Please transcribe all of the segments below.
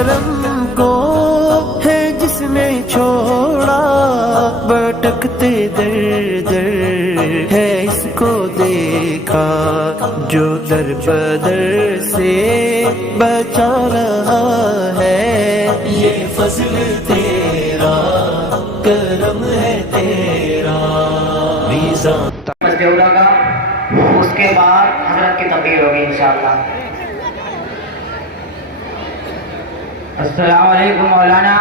کرم کو ہے جس نے چھوڑا، بھٹکتے در در ہے اس کو دیکھا، جو در بدر سے بچا رہا ہے، یہ فضل تیرا، کرم ہے تیرا میزان۔ مسجورہ کا اس کے بعد حضرت کی تقریر ہوگی انشاءاللہ۔ السلام علیکم مولانا۔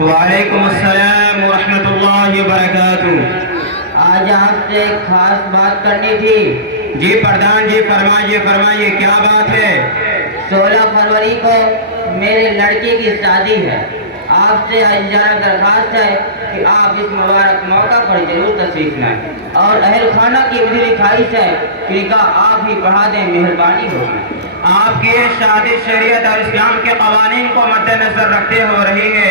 وعلیکم السلام ورحمۃ اللہ وبرکاتہ۔ آج آپ سے ایک خاص بات کرنی تھی۔ جی پردھان جی فرمائیے فرمائیے، کیا بات ہے؟ 16 فروری کو میرے لڑکے کی شادی ہے۔ آپ سے عاجزانہ درخواست ہے کہ آپ اس مبارک موقع پر ضرور تشریف لائیں، اور اہل خانہ کی دلی خواہش ہے کہ نکاح آپ ہی پڑھا دیں، مہربانی ہوگی۔ آپ کی شادی شریعت اور اسلام کے قوانین کو مد نظر رکھتے ہو رہی ہے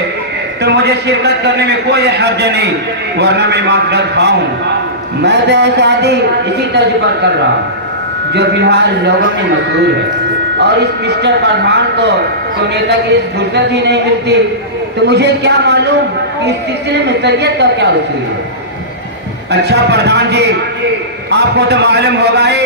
تو مجھے شرکت کرنے میں کوئی حرج نہیں، ورنہ میں معذرت خواہ ہوں۔ میں تو شادی اسی طرز پر کر رہا ہوں جو فی الحال لوگوں میں مشہور ہے، اور اس مسٹر پردھان کو تو نیتا کی اس فرصت ہی نہیں ملتی، تو مجھے کیا معلوم کہ اس سلسلے میں شریعت کا کیا اصول ہے۔ اچھا پردھان جی، آپ کو تو معلوم ہوگا ہی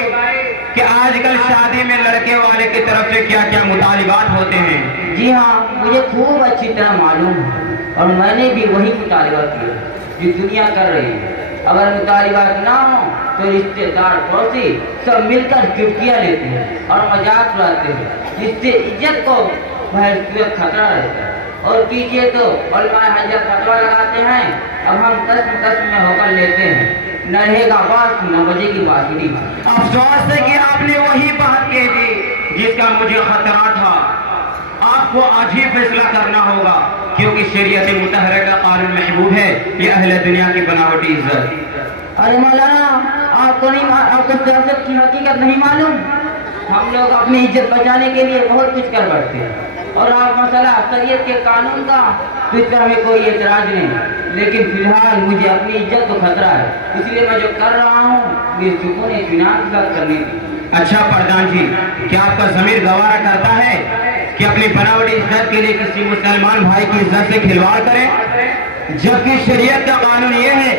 کہ آج کل شادی میں لڑکے والے کی طرف سے کیا کیا مطالبات ہوتے ہیں۔ جی ہاں، مجھے خوب اچھی طرح معلوم ہے، اور میں نے بھی وہی مطالبہ کیا جو دنیا کر رہی ہے۔ اگر مطالبات نہ ہوں تو رشتے دار پڑوسی سب مل کر چٹکیاں لیتے ہیں اور مذاق اڑاتے ہیں، جس سے عزت کو بہرصورت خطرہ رہتا ہے۔ اور کیجیے تو علماء حضرت فتویٰ لگاتے ہیں، اب ہم قسم میں ہو کر لیتے ہیں، نہ رہے گا بات، نہ بجے کی بانسری۔ افسوس ہے کہ آپ نے وہی بات کہی تھی جس کا مجھے خطرہ تھا۔ آپ کو آج ہی فیصلہ کرنا ہوگا، کیونکہ شریعت مطہرہ کا قانون محبوب ہے، یہ اہل دنیا کی بناوٹی عزت۔ ارے مولانا، آپ کو سیاست کی حقیقت نہیں معلوم؟ ہم لوگ اپنی عزت بچانے کے لیے بہت کچھ کر بیٹھتے ہیں، اور آپ مسئلہ شریعت کے قانون کا تو اس پر ہمیں کوئی اعتراض نہیں، لیکن فی الحال مجھے اپنی عزت کو خطرہ ہے، اس لیے میں جو کر رہا ہوں یہ سکون اطمینان کے ساتھ کرنے کی۔ اچھا پردھان جی، کیا آپ کا ضمیر گوارا کرتا ہے کہ اپنی بناوٹی عزت کے لیے کسی مسلمان بھائی کی عزت سے کھلواڑ کریں، جبکہ شریعت کا قانون یہ ہے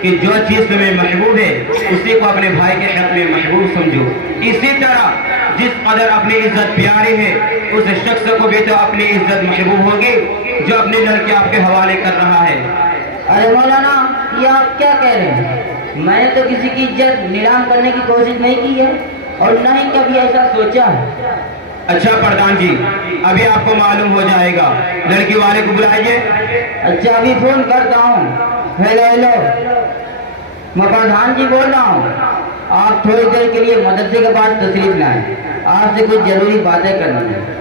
کہ جو چیز تمہیں محبوب ہے اسی کو اپنے بھائی کے حق میں محبوب سمجھو۔ اسی طرح جس قدر اپنی عزت پیاری ہے اس شخص کو بھی تو اپنی عزت محبوب ہوگی جو اپنی لڑکی آپ کے حوالے کر رہا ہے۔ ارے مولانا، یہ آپ کیا کہہ رہے ہیں؟ میں نے تو کسی کی عزت نیلام کرنے کی کوشش نہیں کی ہے، اور نہ ہی کبھی ایسا سوچا ہے۔ اچھا پردھان جی، ابھی آپ کو معلوم ہو جائے گا، لڑکی والے کو بلائیے۔ اچھا، ابھی فون کرتا ہوں۔ ہیلو، میں پردھان جی بول رہا ہوں، آپ تھوڑی دیر کے لیے مدرسے کے پاس تشریف لائیں، آپ سے کچھ ضروری باتیں کرنی ہیں۔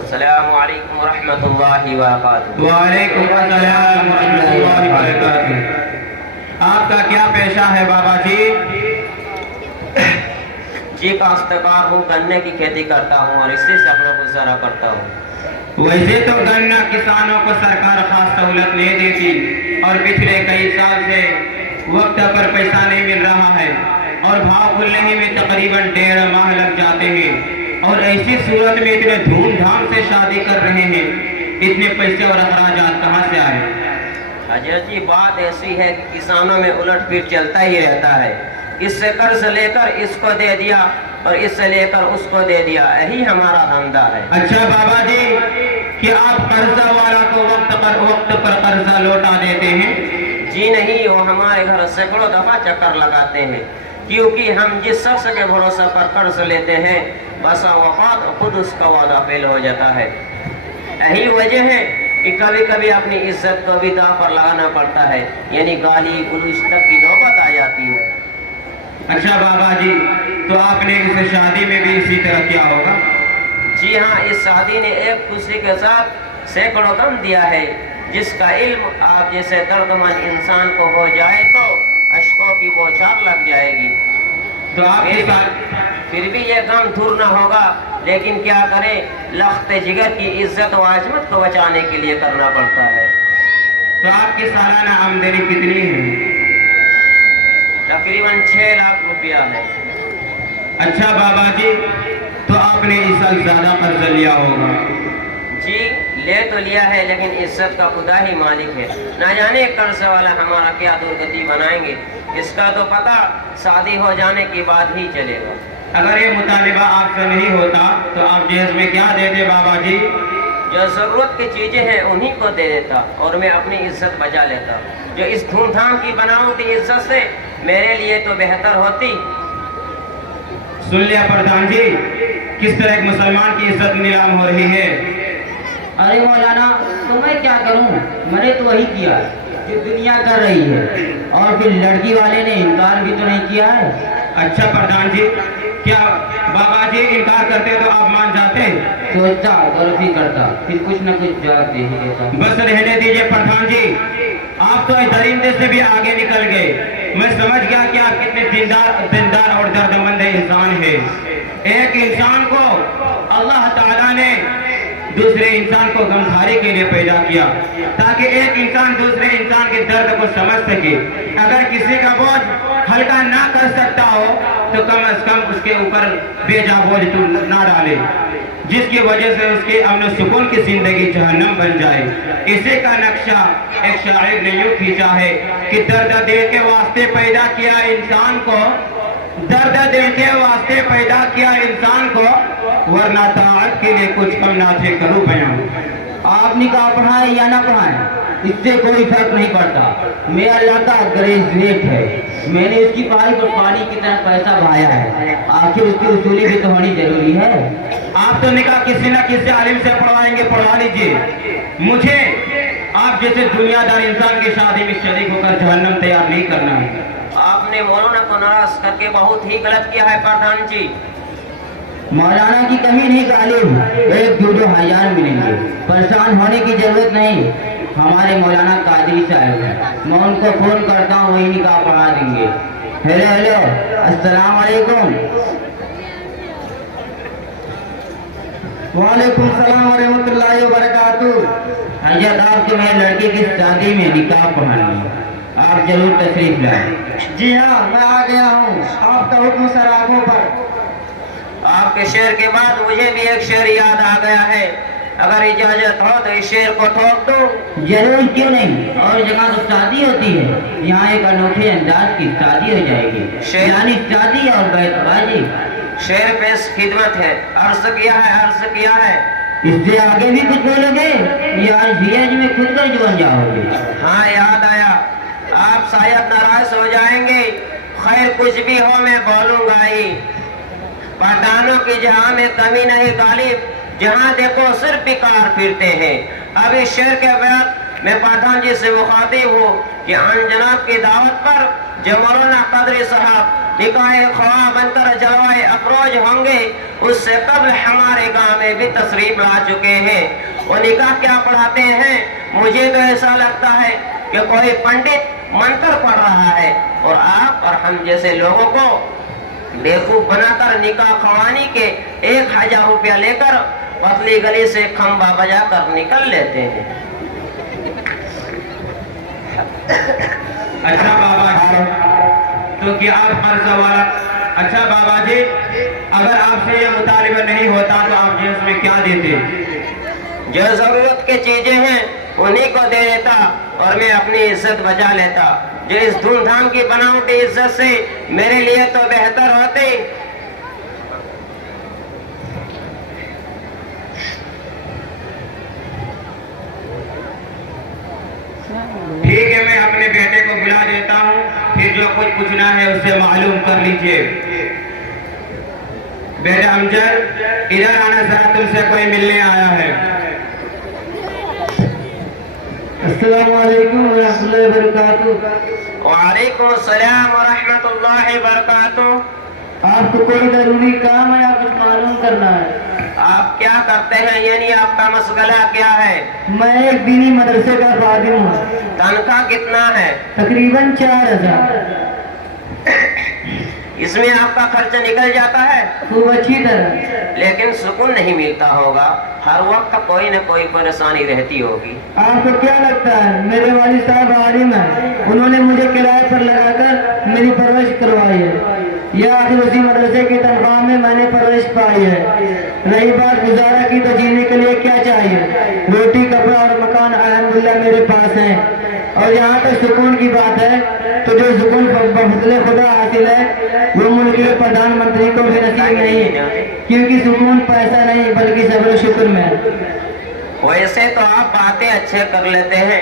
السلام علیکم ورحمۃ اللہ وبرکاتہ۔ وعلیکم السلام ورحمۃ اللہ وبرکاتہ۔ آپ کا کیا پیشہ ہے بابا جی؟ جی کاشتکار ہوں، گنے کی کھیتی کرتا ہوں اور اسی سے اپنا گزارا کرتا ہوں۔ ویسے تو گنا کسانوں کو سرکار خاص سہولت نہیں دیتی، اور پچھلے کئی سال سے وقت پر پیسہ نہیں مل رہا ہے، اور بھاؤ کھلنے ہی میں تقریباً 1.5 ماہ لگ جاتے ہیں، اور ایسی صورت میں اتنے دھوم دھام سے شادی کر رہے ہیں، اتنے پیسے اور اخراجات کہاں سے آئے؟ حضرت جی بات ایسی ہے کہ کسانوں میں الٹ پھیٹ چلتا ہی رہتا ہے، اس سے قرض لے کر اس کو دے دیا اور اس سے لے کر اس کو دے دیا، یہی ہمارا دھندا ہے۔ اچھا بابا جی، کہ آپ قرضہ والا کو وقت پر قرضہ لوٹا دیتے ہیں؟ جی نہیں، وہ ہمارے گھر سینکڑوں دفعہ چکر لگاتے ہیں، کیونکہ ہم جس شخص کے بھروسے پر قرض لیتے ہیں بسا وفات خود اس کا وعدہ فیل ہو جاتا ہے۔ یہی وجہ ہے کہ کبھی کبھی اپنی عزت کو بھی داؤ پر لگانا پڑتا ہے، یعنی گالی گلوچ تک کی نوبت آ جاتی ہے۔ اچھا بابا جی، تو آپ نے اس شادی میں بھی اسی طرح کیا ہوگا؟ جی ہاں، اس شادی نے ایک دوسرے کے ساتھ سینکڑوں غم دیا ہے، جس کا علم آپ جیسے دردمند انسان کو ہو جائے تو اشکوں کی بوچھار لگ جائے گی۔ تو آپ کے ساتھ پھر بھی یہ غم دور نہ ہوگا، لیکن کیا کریں، لخت جگر کی عزت و عظمت کو بچانے کے لیے کرنا پڑتا ہے۔ تو آپ کی سالانہ آمدنی کتنی ہے؟ تقریباً 6 لاکھ روپیہ ہے۔ اچھا بابا جی، تو آپ نے اس سال زیادہ قرض لیا ہوگا؟ جی لے تو لیا ہے، لیکن عزت کا خدا ہی مالک ہے، نہ جانے قرض والا ہمارا کیا درگتی بنائیں گے، اس کا تو پتہ شادی ہو جانے کے بعد ہی چلے گا۔ اگر یہ مطالبہ آپ سے نہیں ہوتا تو آپ جہیز میں کیا دیتے بابا جی؟ جو ضرورت کی چیزیں ہیں انہی کو دے دیتا اور میں اپنی عزت بچا لیتا، جو اس دھوم دھام کی بناؤں کی عزت سے میرے لیے تو بہتر ہوتی۔ سن لیا پردھان جی، کس طرح ایک مسلمان کی عزت نیلام ہو رہی ہے۔ ارے مولانا تو میں کیا کروں، میں نے تو وہی کیا جو دنیا کر رہی ہے، اور پھر لڑکی والے نے انکار بھی تو نہیں کیا ہے۔ اچھا پردھان جی، کیا بابا جی انکار کرتے تو آپ مان جاتے؟ سوچتا غلطی کرتا، پھر کچھ نہ کچھ جواب دے ہی دیتا۔ بس رہنے دیجئے پردھان جی، آپ تو درندے سے بھی آگے نکل گئے۔ میں سمجھ گیا کہ آپ کتنے دیندار اور دردمند انسان ہیں۔ ایک انسان کو اللہ تعالیٰ نے دوسرے انسان کو غمخواری کے لیے پیدا کیا تاکہ ایک انسان دوسرے انسان کے درد کو سمجھ سکے۔ اگر کسی کا بوجھ ہلکا نہ کر سکتا ہو تو کم از کم اس کے اوپر بے جا بوجھ تو نہ ڈالے، جس کی وجہ سے اس کے امن و سکون کی زندگی جہنم بن جائے۔ اسی کا نقشہ ایک شاعر نے یوں کھینچا ہے کہ درد دل کے واسطے پیدا کیا انسان کو، درد دل کے واسطے پیدا کیا انسان کو، ورنہ طاعت کے لیے کچھ کم نہ تھے کرو بیان۔ آپ نکاح پڑھائیں یا نہ پڑھائیں اس سے کوئی فرق نہیں پڑتا، میرا اللہ کا گریجویٹ ہے، میں نے اس کی پڑھائی پر پانی کی طرح پیسہ بہایا ہے، آخر اس کی وصولی بھی تو ہونی ضروری ہے۔ آپ تو نکاح کسی نہ کسی عالم سے پڑھوائیں گے، پڑھوا لیجئے۔ مجھے آپ جیسے دنیا دار انسان کی شادی میں شریک ہو کر جہنم تیار نہیں کرنا ہے۔ آپ نے مولانا کو ناراض کر کے بہت ہی غلط کیا ہے پردھان جی۔ مولانا کی کمی نہیں غالب، 1-2 ہزار ملیں گے، پریشان ہونے کی ضرورت نہیں، ہمارے مولانا قادری صاحب ہیں، میں ان کو فون کرتا ہوں، وہی نکاح پڑھا دیں گے۔ ہیلو السلام علیکم۔ وعلیکم السلام ورحمۃ اللہ وبرکاتہ۔ حضرت آپ کے میرے لڑکی کی شادی میں نکاح پڑھانی ہے، آپ ضرور تشریف لائیں۔ جی ہاں میں آ گیا ہوں، آپ کا حکم سر آنکھوں پر۔ آپ کے شعر کے بعد مجھے بھی ایک شعر یاد آ گیا ہے، اگر اجازت ہو تو اس شعر کو ٹھوک دوں۔ ضرور، کیوں نہیں، اور جگہ تو شادی ہوتی ہے، یہاں ایک انوکھے انداز کی شادی ہو جائے گی، یعنی شادی اور بیت بازی۔ شعر پیش خدمت ہے، عرض کیا ہے۔ اس سے آگے بھی کچھ بولو گے یا جیج میں خود کر جو بن جاؤ گے؟ ہاں یاد آیا، آپ شاید ناراض ہو جائیں گے، خیر کچھ بھی ہو میں بولوں گا ہی۔ پٹھانوں کی جہاں میں کمی نہیں غالب، جہاں دیکھو صرف بیکار پھرتے ہیں۔ اب اس شعر کے بعد میں پٹھان جی سے مخاطب ہوں کہ آن جناب کی دعوت پر جو مولانا قادری صاحب نکاح خواہ بن کر جلوائے افروج ہوں گے، اس سے قبل ہمارے گاؤں میں بھی تشریف لا چکے ہیں۔ وہ نکاح کیا پڑھاتے ہیں، مجھے تو ایسا لگتا ہے کہ کوئی پنڈت منتر پڑھ رہا ہے، اور آپ اور ہم جیسے لوگوں کو بیوقوف بنا کر نکاح خوانی کے 1000 روپیہ لے کر پتلی گلی سے کھمبا بجا کر نکل لیتے ہیں۔ اچھا بابا جی، تو کیا آپ قرض والا؟ اچھا بابا جی، اگر آپ سے یہ مطالبہ نہیں ہوتا تو آپ جنس میں کیا دیتے؟ جو ضرورت کی چیزیں ہیں انہی کو دے دیتا اور میں اپنی عزت بچا لیتا، جو اس دھوم دھام کی بناوٹی عزت سے میرے لیے تو بہتر ہوتے۔ ٹھیک ہے، میں اپنے بیٹے کو بلا دیتا ہوں، پھر جو کچھ پوچھنا ہے اس سے معلوم کر لیجئے۔ بیٹا امجد، ادھر آنا، ذرا تم سے کوئی ملنے آیا ہے۔ السلام علیکم ورحمۃ اللہ وبرکاتہ۔ وعلیکم السلام ورحمۃ اللہ وبرکاتہ۔ آپ کو کوئی ضروری کام ہے یا کچھ معلوم کرنا ہے؟ آپ کیا کرتے ہیں، یعنی آپ کا مسئلہ کیا ہے؟ میں ایک دینی مدرسے کا خادم ہوں، تنخواہ کتنا ہے؟ تقریباً 4000۔ اس میں آپ کا خرچہ نکل جاتا ہے خوب اچھی طرح. لیکن سکون نہیں ملتا ہوگا, ہر وقت کوئی نہ کوئی پریشانی رہتی ہوگی. آپ کو کیا لگتا ہے میرے والد صاحب عالم ہیں, انہوں نے مجھے کرائے پر لگا کر میری پرورش کروائی ہے, یا آخر اسی مدرسے کی تنخواہ میں نے پرورش پائی ہے. رہی بات گزارا کی تو جینے کے لیے کیا چاہیے, روٹی کپڑا اور مکان الحمدللہ میرے پاس ہیں. اور یہاں تک سکون کی بات ہے تو جو سکون بفضل خدا حاصل ہے وہ ملک کے پردھان منتری کو بھی نصیب نہیں ہے, کیونکہ سکون پیسہ نہیں بلکہ صبر و شکر میں ہے. ویسے تو آپ باتیں اچھے کر لیتے ہیں.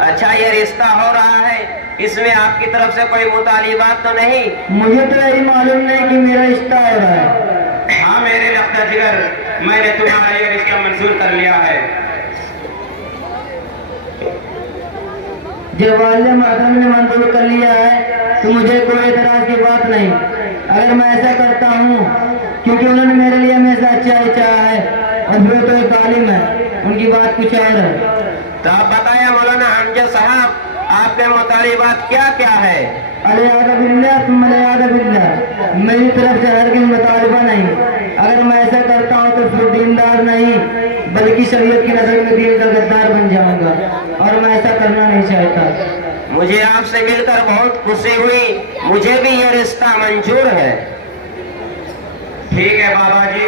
اچھا, یہ رشتہ ہو رہا ہے, اس میں آپ کی طرف سے کوئی مطالبات تو نہیں؟ مجھے تو یہی معلوم نہیں کہ میرا رشتہ ہو رہا ہے. ہاں میرے لفظ جگر, میں نے تمہارا یہ رشتہ منظور کر لیا ہے. جب والد محترم نے منظور کر لیا ہے تو مجھے کوئی اعتراض کی بات نہیں. اگر میں ایسا کرتا ہوں کیونکہ انہوں نے میرے لیے ہمیشہ اچھا ہی چاہا ہے, اور وہ تو ایک عالم ہے, ان کی بات کچھ اور ہے. تو آپ بتائیں مولانا امجد صاحب, آپ کے مطالبات کیا کیا ہے؟ علیہ باللہ ثم علیہ باللہ, میری طرف سے ہرگز مطالبہ نہیں. اگر میں ایسا کرتا ہوں تو پھر دیندار نہیں بلکہ شریعت کی نظر میں دین کا غدار بن جاؤں گا, اور میں ایسا کرنا نہیں چاہتا. مجھے آپ سے مل کر بہت خوشی ہوئی, مجھے بھی یہ رشتہ منظور ہے. ٹھیک ہے بابا جی,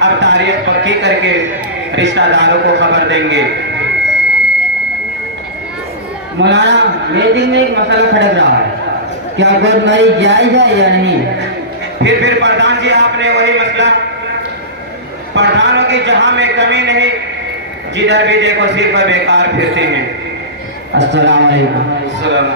اب تاریخ پکی کر کے رشتہ داروں کو خبر دیں گے. مولانا میرے دل میں ایک مسئلہ کھڑک رہا ہے, کیا گود مائی جائز ہے یا نہیں؟ پھر پردھان جی آپ نے وہی مسئلہ, پردھانوں کی جہاں میں کمی نہیں, جدھر بھی دیکھو صرف بیکار پھرتے ہیں. السلام علیکم. السلام.